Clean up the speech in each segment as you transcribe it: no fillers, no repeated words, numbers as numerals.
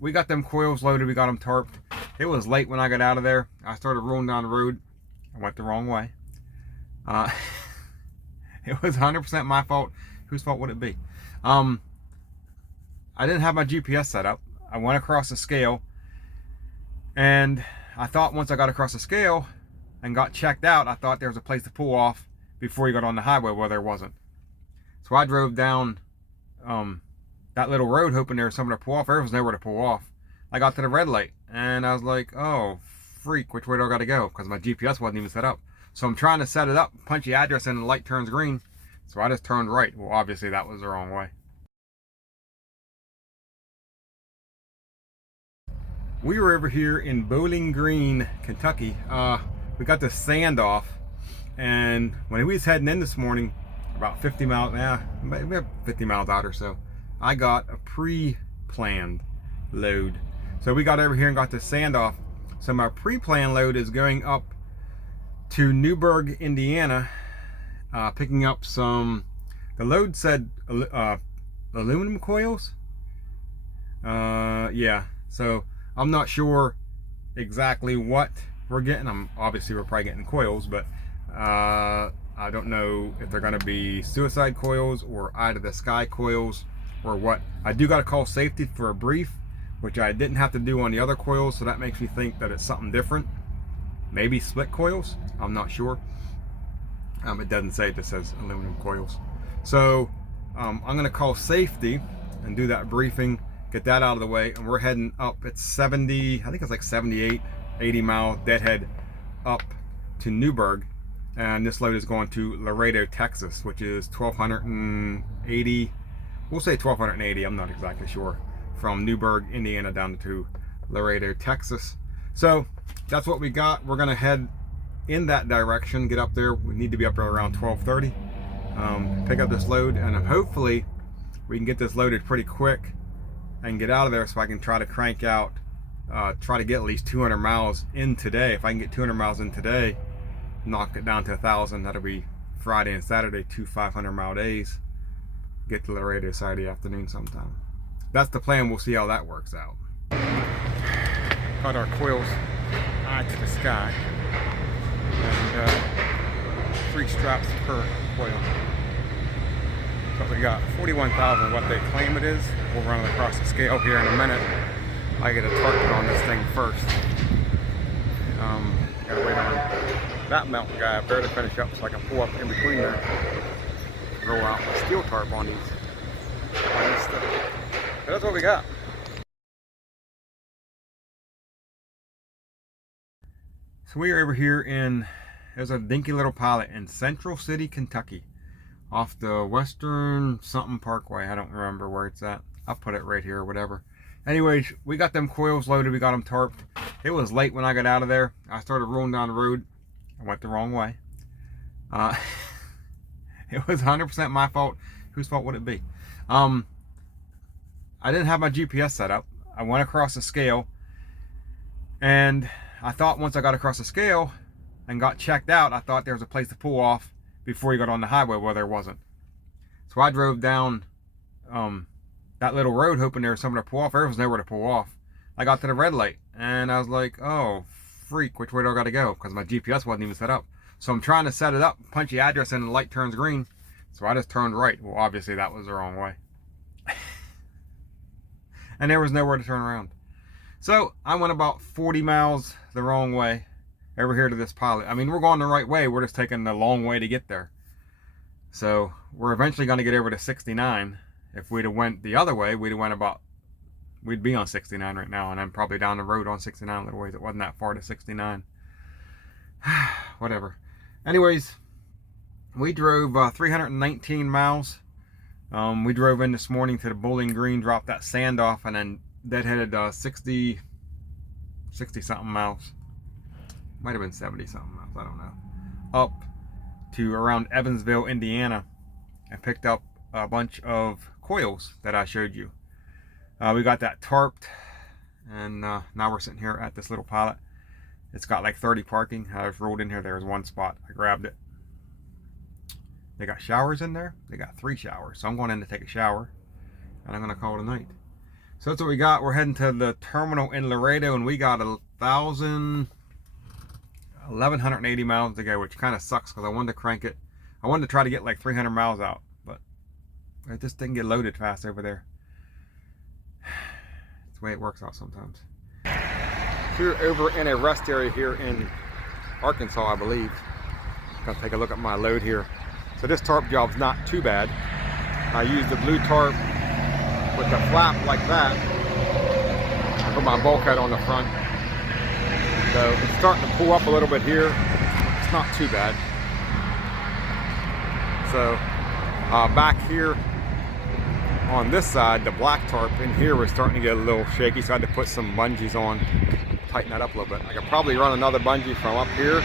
We got them coils loaded, we got them tarped. It was late when I got out of there. I started rolling down the road. I went the wrong way. Uh, it was 100% my fault. Whose fault would it be? I didn't have my GPS set up. I went across the scale, and I thought once I got across the scale and got checked out, I thought there was a place to pull off before you got on the highway. Well, there wasn't. So I drove down that little road hoping there was somewhere to pull off. There was nowhere to pull off. I got to the red light and I was like, oh freak, which way do I got to go? Because my GPS wasn't even set up. So I'm trying to set it up, punch the address in, and the light turns green. So I just turned right. Well, obviously that was the wrong way. We were over here in Bowling Green, Kentucky. We got the sand off, and when we was heading in this morning, about 50 miles, maybe 50 miles out or so, I got a pre-planned load. So we got over here and got the sand off. So my pre-planned load is going up to Newburgh, Indiana, picking up some, the load said aluminum coils. Yeah, so I'm not sure exactly what we're getting. Obviously we're probably getting coils, but I don't know if they're going to be suicide coils or out of the sky coils or what. I do got to call safety for a brief, which I didn't have to do on the other coils, so that makes me think that it's something different. Maybe split coils, I'm not sure. It doesn't say, it just says aluminum coils. So I'm going to call safety and do that briefing, get that out of the way, and we're heading up. It's 70, I think it's like 78, 80 mile deadhead up to Newburgh, and this load is going to Laredo, Texas, which is 1,280, we'll say 1,280, I'm not exactly sure, from Newburgh, Indiana down to Laredo, Texas. So that's what we got. We're gonna head in that direction, get up there. We need to be up there around 12:30, pick up this load, and hopefully we can get this loaded pretty quick and get out of there so I can try to crank out, try to get at least 200 miles in today. If I can get 200 miles in today, knock it down to 1,000, that'll be Friday and Saturday, 2 500-mile days. Get to Laredo Saturday afternoon sometime. That's the plan. We'll see how that works out. Got our coils eye to the sky, and 3 straps per coil. So we got 41,000, what they claim it is. We'll run it across the scale here in a minute. I get a Tarp put on this thing first. Gotta wait on that Melton guy up there to finish up so I can pull up in between there, roll out my steel tarp on these stuff. So that's what we got. So we are over here in, there's a dinky little pilot in Central City, Kentucky, off the Western something Parkway. I don't remember where it's at. I'll put it right here or whatever. Anyways, we got them coils loaded, we got them tarped. It was late when I got out of there. I started rolling down the road. I went the wrong way. It was 100% my fault. Whose fault would it be? I didn't have my GPS set up. I went across the scale, and I thought once I got across the scale and got checked out, I thought there was a place to pull off before you got on the highway. Well, there wasn't. So I drove down that little road hoping there was somewhere to pull off. There was nowhere to pull off. I got to the red light and I was like, oh freak, which way do I got to go? Because my GPS wasn't even set up. So I'm trying to set it up, punch the address in, and the light turns green. So I just turned right. Well, obviously that was the wrong way. And there was nowhere to turn around. So I went about 40 miles the wrong way over here to this pilot. I mean, we're going the right way. We're just taking the long way to get there. So we're eventually going to get over to 69. If we'd have went the other way, we'd be on 69 right now, and I'm probably down the road on 69 a little ways. It wasn't that far to 69. Whatever. Anyways, we drove 319 miles. We drove in this morning to the Bowling Green, dropped that sand off, and then deadheaded 60 something miles. Might have been 70 something miles, I don't know. Up to around Evansville, Indiana, and picked up a bunch of coils that I showed you. We got that tarped, and now we're sitting here at this little pilot. It's got like 30 parking. I just rolled in here. There was one spot. I grabbed it. They got showers in there. They got 3 showers. So I'm going in to take a shower, and I'm going to call it a night. So that's what we got. We're heading to the terminal in Laredo, and we got 1,180 miles to go, which kind of sucks because I wanted to crank it. I wanted to try to get like 300 miles out, but it just didn't get loaded fast over there. It's the way it works out sometimes. We're over in a rest area here in Arkansas, I believe. Gonna take a look at my load here. So this tarp job's not too bad. I used the blue tarp with the flap like that. I put my bulkhead on the front. So it's starting to pull up a little bit here. It's not too bad. So back here on this side, the black tarp in here was starting to get a little shaky, so I had to put some bungees on, tighten that up a little bit. I could probably run another bungee from up here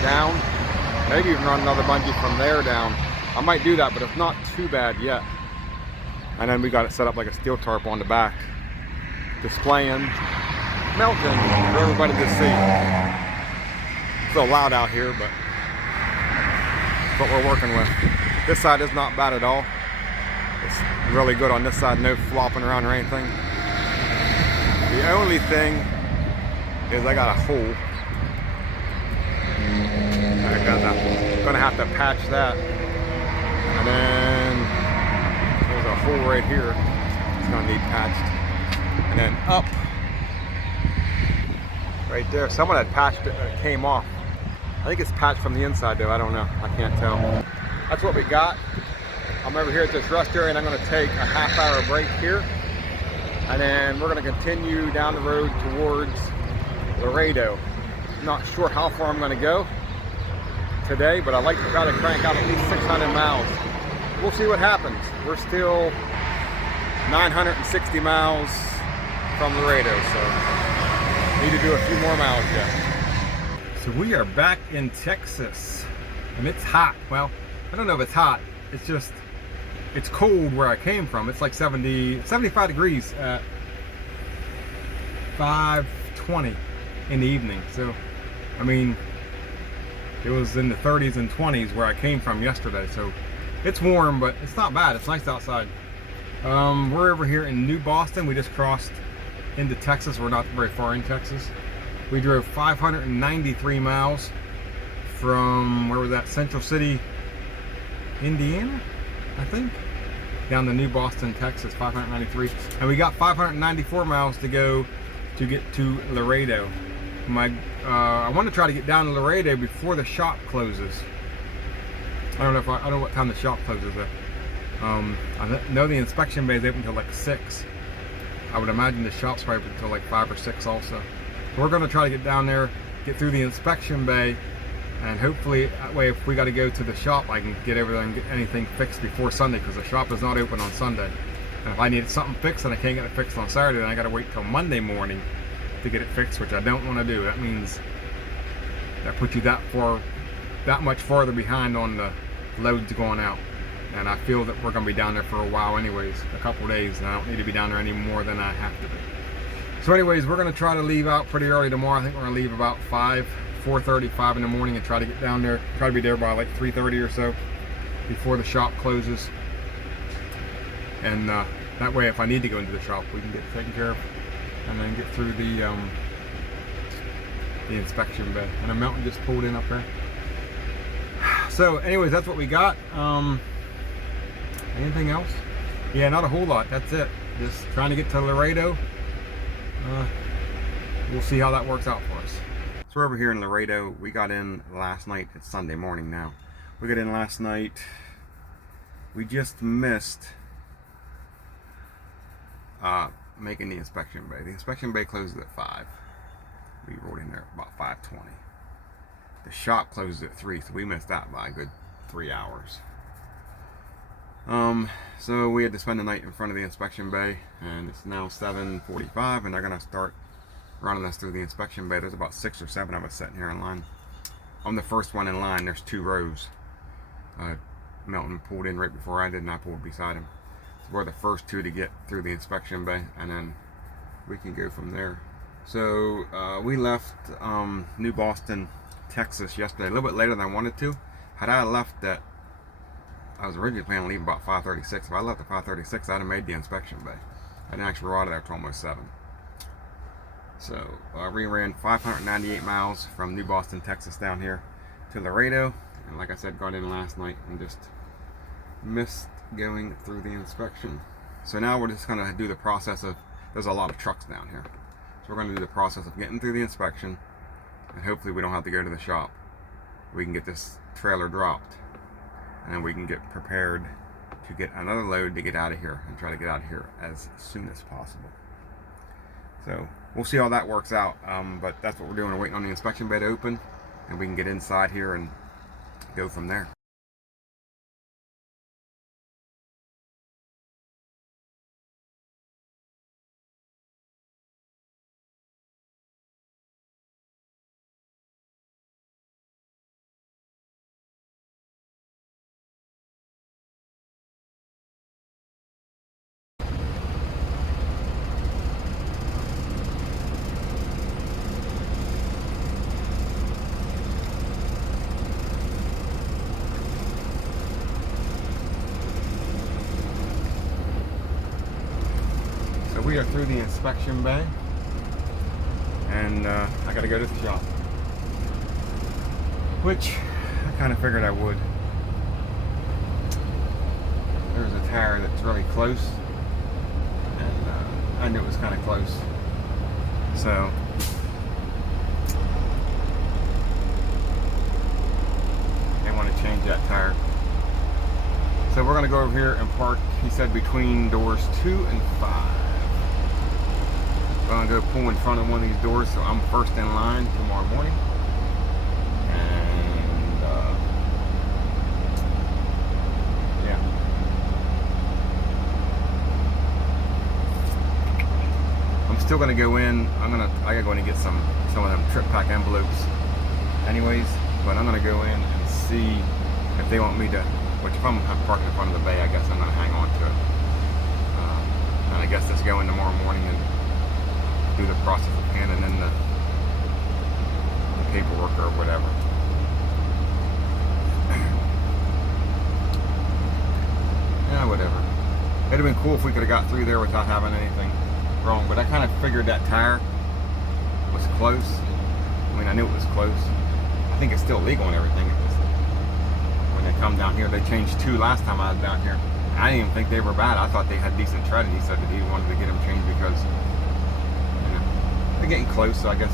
down, maybe even run another bungee from there down. I might do that, but it's not too bad yet. And then we got it set up like a steel tarp on the back, displaying Melton for everybody to see. It's a little loud out here, but that's what we're working with. This side is not bad at all. It's really good on this side, no flopping around or anything. The only thing is I got a hole. I got that hole. I'm gonna have to patch that. And then there's a hole right here. It's gonna need patched. And then up right there, someone had patched it and it came off. I think it's patched from the inside though, I don't know. I can't tell. That's what we got. I'm over here at this rest area and I'm gonna take a half-hour break here. And then we're gonna continue down the road towards Laredo. Not sure how far I'm gonna go today, but I'd like to try to crank out at least 600 miles. We'll see what happens. We're still 960 miles from Laredo, so need to do a few more miles yet. So we are back in Texas, and it's hot. Well, I don't know if it's hot. It's just, it's cold where I came from. It's like 75 degrees at 5:20 in the evening. So, I mean, it was in the 30s and 20s where I came from yesterday. So it's warm, but it's not bad. It's nice outside. We're over here in New Boston. We just crossed into Texas. We're not very far in Texas. We drove 593 miles from, where was that, Central City, Indiana, I think, down to New Boston, Texas, 593. And we got 594 miles to go to get to Laredo. I want to try to get down to Laredo before the shop closes. I don't know what time the shop closes though. I know the inspection bay is open until like 6. I would imagine the shop's probably open until like 5 or 6 also. So we're going to try to get down there, get through the inspection bay, and hopefully that way if we got to go to the shop, I can get over there and get anything fixed before Sunday, because the shop is not open on Sunday. And if I need something fixed and I can't get it fixed on Saturday, then I got to wait till Monday morning to get it fixed, which I don't want to do. That means that puts you that much farther behind on the loads going out. And I feel that we're going to be down there for a while anyways, a couple days, and I don't need to be down there any more than I have to be. So anyways, we're going to try to leave out pretty early tomorrow. I think we're going to leave about 4:30, 5 in the morning, and try to get down there, try to be there by like 3:30 or so before the shop closes. And that way if I need to go into the shop, we can get taken care of and then get through the inspection bay. And a Melton just pulled in up there. So anyways, that's what we got. Anything else? Yeah, not a whole lot. That's it. Just trying to get to Laredo. We'll see how that works out for us. So we're over here in Laredo. We got in last night. It's Sunday morning now. We got in last night. We just missed making the inspection bay. The inspection bay closes at 5. We rolled in there about 5:20. The shop closes at 3, so we missed that by a good 3 hours. So we had to spend the night in front of the inspection bay, and it's now 7:45, and they're gonna start running us through the inspection bay. There's about 6 or 7 of us sitting here in line. I'm the first one in line. There's 2 rows. Melton pulled in right before I did, and I pulled beside him. So we're the first 2 to get through the inspection bay, and then we can go from there. So we left New Boston, Texas yesterday, a little bit later than I wanted to. Had I left at, I was originally planning to leave about 5:36. If I left at 5:36, I'd have made the inspection bay. I didn't actually ride it there till almost 7. So we ran 598 miles from New Boston, Texas down here to Laredo. And like I said, got in last night and just missed going through the inspection. So now we're just gonna do the process of, there's a lot of trucks down here. So we're gonna do the process of getting through the inspection, and hopefully we don't have to go to the shop. We can get this trailer dropped, and then we can get prepared to get another load to get out of here and try to get out of here as soon as possible. So we'll see how that works out, but that's what we're doing. We're waiting on the inspection bay to open, and we can get inside here and go from there. We are through the inspection bay, and I gotta go to the shop, which I kind of figured I would. There's a tire that's really close, and I knew it was kind of close, so they want to change that tire. So we're gonna go over here and park, he said, between doors 2 and 5. I'm gonna go pull in front of one of these doors, so I'm first in line tomorrow morning. And yeah, I'm still gonna go in. I gotta go in and get some of them trip pack envelopes, anyways. But I'm gonna go in and see if they want me to. Which if I'm parking in front of the bay, I guess I'm gonna hang on to it. And I guess just go in tomorrow morning and do the process of handing in the paperwork or whatever. Yeah, whatever. It'd have been cool if we could have got through there without having anything wrong, but I kind of figured that tire was close. I mean, I knew it was close. I think it's still legal and everything. When they come down here, they changed 2 last time I was down here. I didn't even think they were bad. I thought they had decent tread, and he said that he wanted to get them changed because they're getting close, so I guess.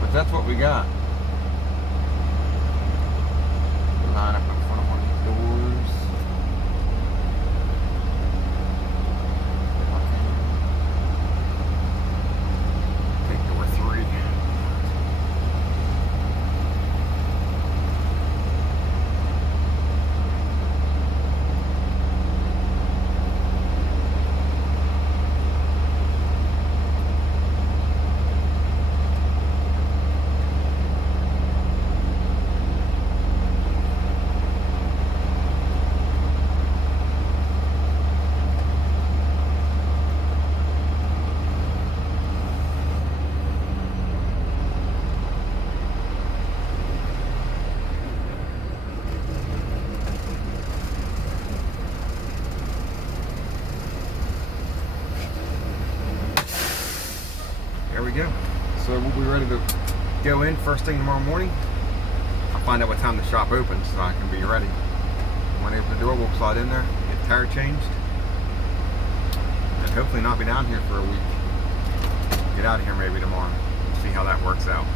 But that's what we got. Line up in front of one of these doors. Take door 3. There we go. So we'll be ready to go in first thing tomorrow morning. I'll find out what time the shop opens so I can be ready. When they open the door, we'll slide in there, get the tire changed, and hopefully not be down here for a week. Get out of here maybe tomorrow. See how that works out.